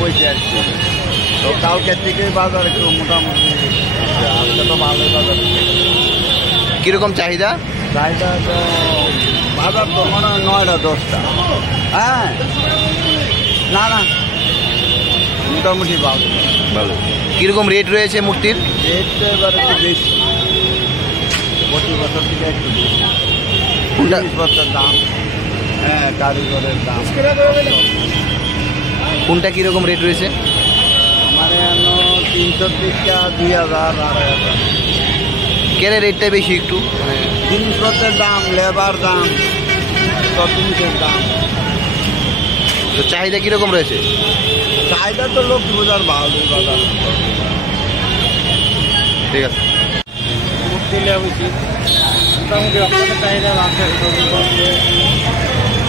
বসে আসছি। তো কালকের থেকে বাজার একটু মোটামুটি আজকে তো ভালোই বাজার। কিরকম চাহিদা? চাহিদা তো বাজার তো মনে হয় 9টা 10টা। হ্যাঁ না না মোটামুটি ভালো ভালো। কিরকম রেট রয়েছে মূর্তির? রেট তো এবার একটু বেশি, প্রতি বছর থেকে একটু বেশি। কোনটা? জিনিসপত্রের দাম, হ্যাঁ কারিগরের দাম। কোনটা কিরকম রেট রয়েছে? আমার এখানে 330 টাকা, 2000, 2500। কেরে রেটটা বেশি একটু? জিনিসপত্রের দাম, লেবার দাম, সব জিনিসের দাম। তো চাহিদা কিরকম রয়েছে? চাহিদা তো লক্ষ্মী পূজার ভালো বাজার। ঠিক আছে। মূর্তি নেওয়া উচিত, মোটামুটি আপনাদের চাহিদা আছে।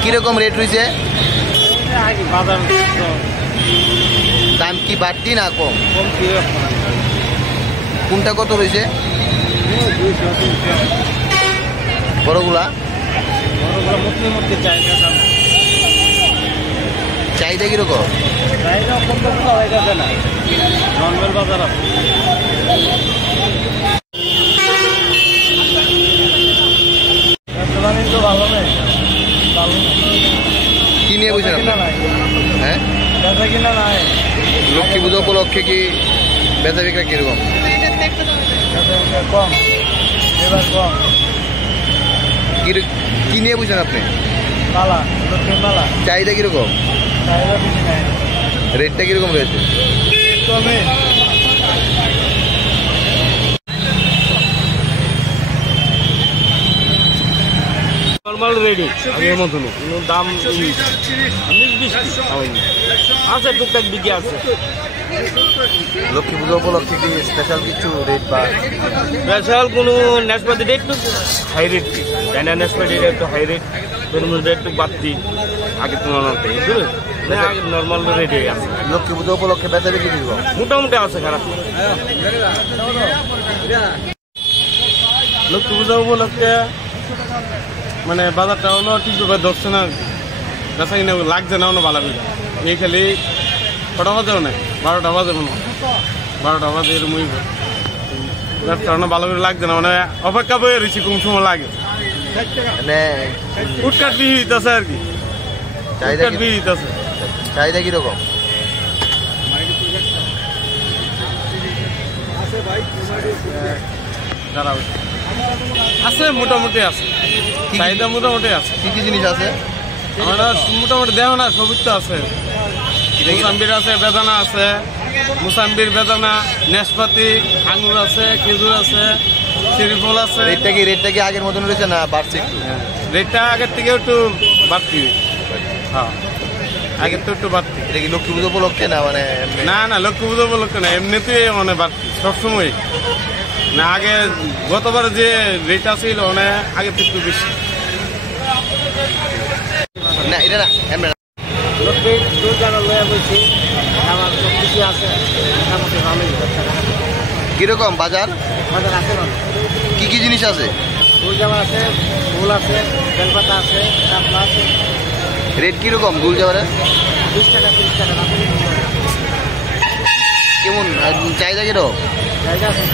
কিরকম রেট রয়েছে? বাজার দাম কি বাড়তি না কম? কমতি। কোনটা কত রয়েছে? 200, 300। বড়গুলা বড়গুলো মূর্তি চাহিদা দাম। চাহিদা কিরকম? চাহিদা কম তো হয়ে যাবে না, নর্মাল বাজার আছে। তো ভালো নেই, ভালো কি নিয়ে বুঝছেন আপনি? হ্যাঁ, বেচা কিনা নাই। লক্ষ্মী পুজো উপলক্ষে কি বেচা বিক্রি কিরকম? কম, এবার কম। কি নিয়ে বুঝছেন আপনি? মালা, লক্ষ্মীর মালা। চাহিদা কিরকম? চাহিদা বেশি নাই। রেটটা কিরকম রয়েছে? কমে। নর্মাল রেডি আগের মতন, কোনো দাম আছে, টুকটাক বিক্রি আছে। লক্ষ্মী পুজো উপলক্ষে কি স্পেশাল কিছু রেট বা স্পেশাল কোনো নাশপাতি রেট তো হাই রেট, চাইনা নাশপাতি রেট তো হাই রেট, তরমুজ রেট তো বাড়তি আগের তুলনাতে। আগে নর্মাল রেটে আছে। লক্ষ্মী পুজো উপলক্ষে বেচা বিক্রি কিরকম? মোটামুটি আছে, খারাপ। লক্ষ্মী পূজা উপলক্ষে মানে বাজারটা অন্য ঠিকভাবে ধরছে না, বেচা কিনা লাগছে না অন্য ভালো করে। এই খালি কটা বাজেও না, 12টা বাজে, 12টা বাজে এরকমই ব্যবসা অন্য ভালো করে লাগছে না, মানে অপেক্ষা বয়ে রয়েছি কোন সময় লাগে। মানে উটকাট বিহিত আছে আর কি, উটকাট বিহিত আছে। চাহিদা কিরকম? আছে মোটামুটি আছে, চাহিদা মোটামুটি আছে। কি কি জিনিস আছে? আমরা মোটামুটি দেহ না, সবই তো আছে। মুসাম্বির আছে, বেদানা আছে, মুসাম্বির বেদানা, নাশপাতি, আঙুর আছে, খেজুর আছে, চেরি ফল আছে। রেটটা কি আগের মতন রয়েছে না বাড়ছে একটু? রেটটা আগের থেকে একটু বাড়তি। হ্যাঁ, আগের তো একটু বাড়তি। এটা কি লক্ষ্মী পুজো উপলক্ষে না মানে? না না, লক্ষ্মী পুজো উপলক্ষে না, এমনিতেই মানে বাড়তি সবসময়। না আগে গতবার যে রেট আছিল মানে আগের থেকে একটু বেশি। না এটা না, এমনি না। লক্ষ্মী দুর্গা লয়া বলছি, আমার সব কিছু আছে, মোটামুটি ভালোই। কিরকম বাজার? বাজার আছে ভালো। কি কি জিনিস আছে? দুর্গা আছে, ফুল আছে, বেলপাতা আছে, চাপলা আছে। রেট কিরকম গুলজাবারের? 20 টাকা, 30 টাকা। কেমন চাহিদা কিরকম? জায়গা আছে।